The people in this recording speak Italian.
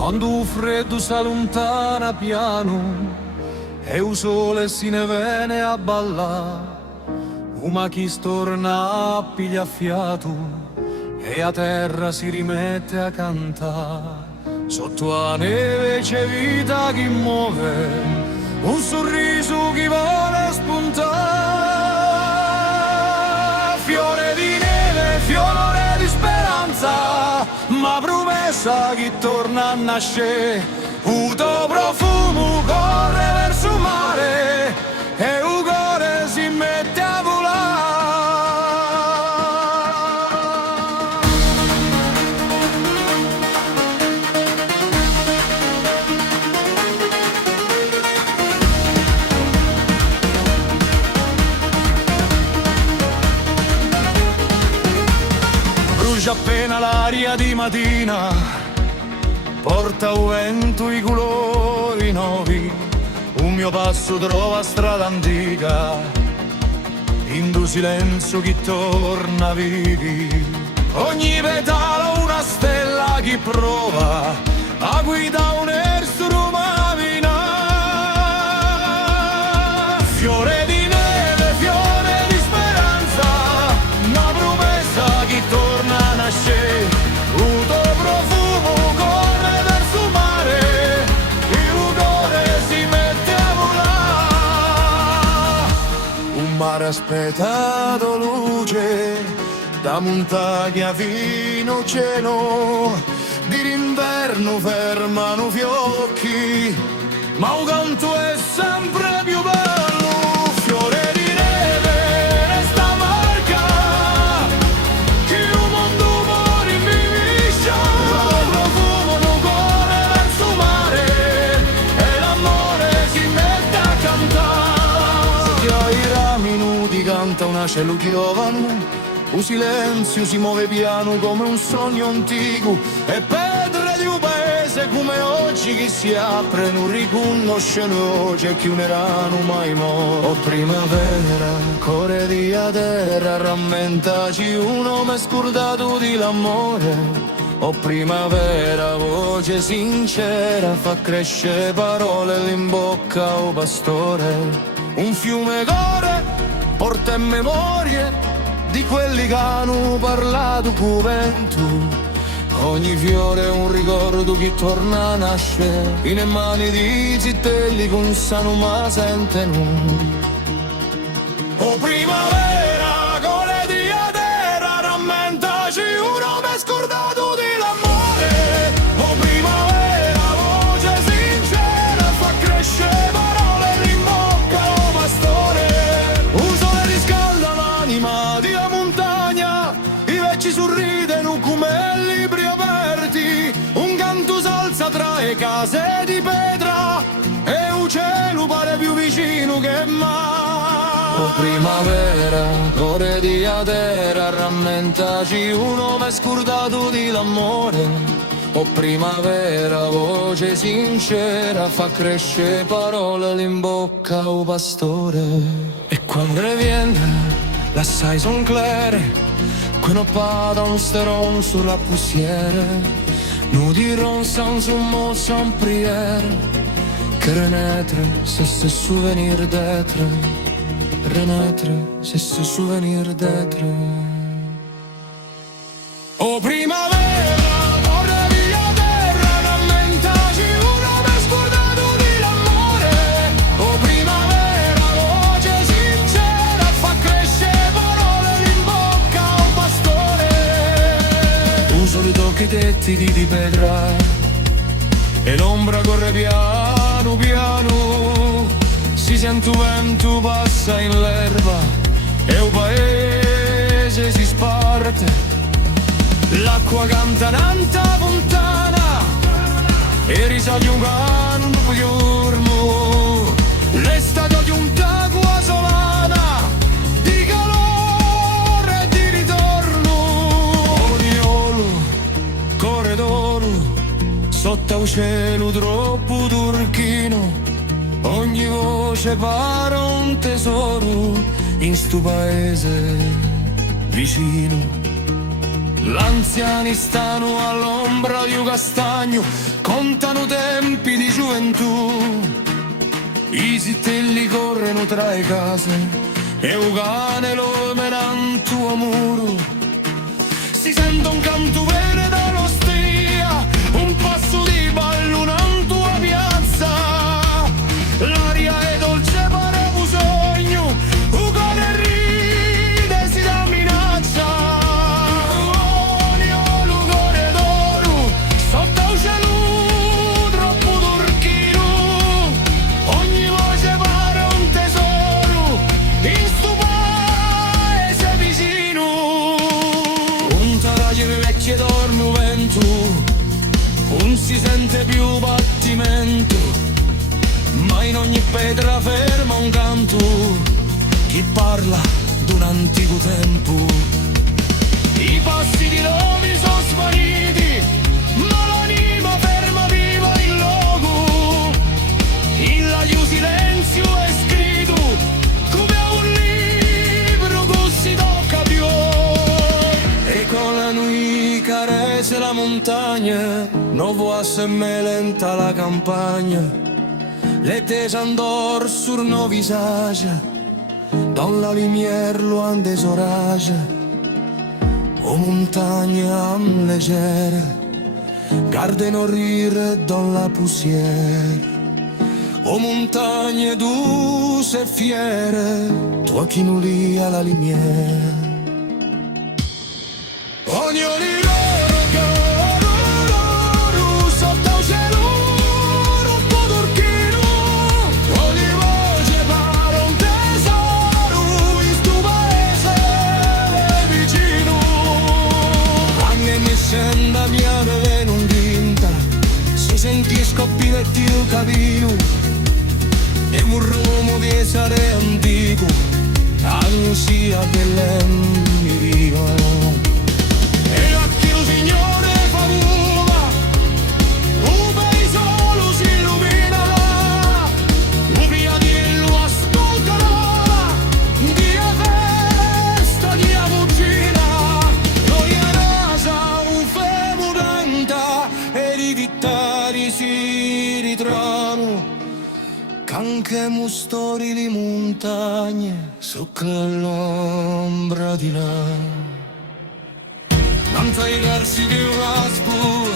Quando il freddo s'allontana piano e il sole si ne viene a ballare, una chi storna a piglia fiato e a terra si rimette a cantare. Sotto la neve c'è vita che muove, un sorriso che vuole spuntare. Fiore di neve, fiore di speranza, ma promessa che torna a nascere. Un tuo profumo corre verso il mare e il cuore si mette a volare. Brucia appena l'aria di mattina, porta un vento i colori nuovi, un mio passo trova strada antica, in tu silenzio che torna vivi. Ogni petalo una stella che prova a guida un essere mavina. Fiore di neve, fiore di speranza, una promessa che torna a nascere. Un tuo profumo corre verso il mare, il cuore si mette a volare. Un mare aspettato luce, da montagna fino cielo, di l'inverno fermano fiocchi, ma un canto è sempre più bello. Fiore di neve, resta marca, che un mondo muore in vivisce. Un profumo non corre verso il mare, e l'amore si mette a cantare. Se i rami nudi canta una cielo giovane, un silenzio si muove piano come un sogno antico, e pedre di un paese come oggi che si apre non riconoscono, c'è chi non erano mai morti. Oh primavera, core di a terra, rammentaci un nome scordato di l'amore. Oh primavera, voce sincera, fa crescere parole in bocca o pastore. Un fiume core porta in memorie di quelli che hanno parlato con vento. Ogni fiore è un ricordo che torna a nascere, in mani di zitelli con sano ma sentono. Oh primavera, cole di a terra, rammentaci un nome scordato di l'amore. Oh primavera, voce sincera, fa crescere parole in bocca o pastore. Un sole riscalda l'anima di la montagna, i vecchi sorridono come libri aperti, un canto s'alza tra le case di pietra e il cielo pare più vicino che mai. Oh primavera, core di a terra, rammentaci un nome scordato di l'amore. Oh primavera, voce sincera, fa crescere parole in bocca o pastore. E quando viene l'assai son claire, qui non pada un steron sulla poussière, nous dirons sans un mot, sans prière, que renaître, c'est se souvenir d'être. Renaître, c'est se souvenir d'être. Oh primavera, corre via terra, rammentaci un nome scordato di l'amore. Oh primavera, voce sincera, fa crescere parole in bocca a un pastore. Un solito che detti di pedra e l'ombra corre piano piano, si sente un vento passa in l'erba e un paese si sparte. L'acqua canta un'anta fontana e risale un canto giorno. L'estate di un tagua solana di calore e di ritorno. Oriolo, corredoro, sotto un cielo troppo turchino, ogni voce pare un tesoro in sto paese vicino. L'anziani stanno all'ombra di un castagno, contano tempi di gioventù. I sitelli corrono tra le case e un cane lo mena tuo muro. Si sente un canto verde dallo stia, un passo di ballo in tua piazza. L'aria è dolce pare un sogno, un cane ride si dà minaccia. Ogni luore d'oro, sotto il cielo troppo turchino. Ogni voce pare un tesoro, in sto paese vicino. Un taraglio vecchio dorme vento, non si sente più battimento, ma in ogni pietra ferma un canto, chi parla d'un antico tempo. I passi di nomi sono spariti, ma l'anima ferma viva in loco. Il laio silenzio è scritto, come un libro che si tocca più. E con la nuit caresse la montagna, non vuoi se me lenta la campagna. L'été s'endort sur nos visages, dans la lumière loin des orages. Aux montagnes âme légère, garde nos rires dans la poussière. Aux montagnes douces et fières, toi qui nous lis à la lumière. Ogni scenda mia beve non vinta, si senti scoppinetti il capio e un rumo di essere antico, ansia dell'emmi vivo. E occhi lo signore fa uva, un paesolo si illumina, un piadiello ascolterà, dia festa, dia cucina, noi a casa e i vittari si ritrovano, anche mustori di montagne sotto l'ombra di là. Non fai versi di un raspo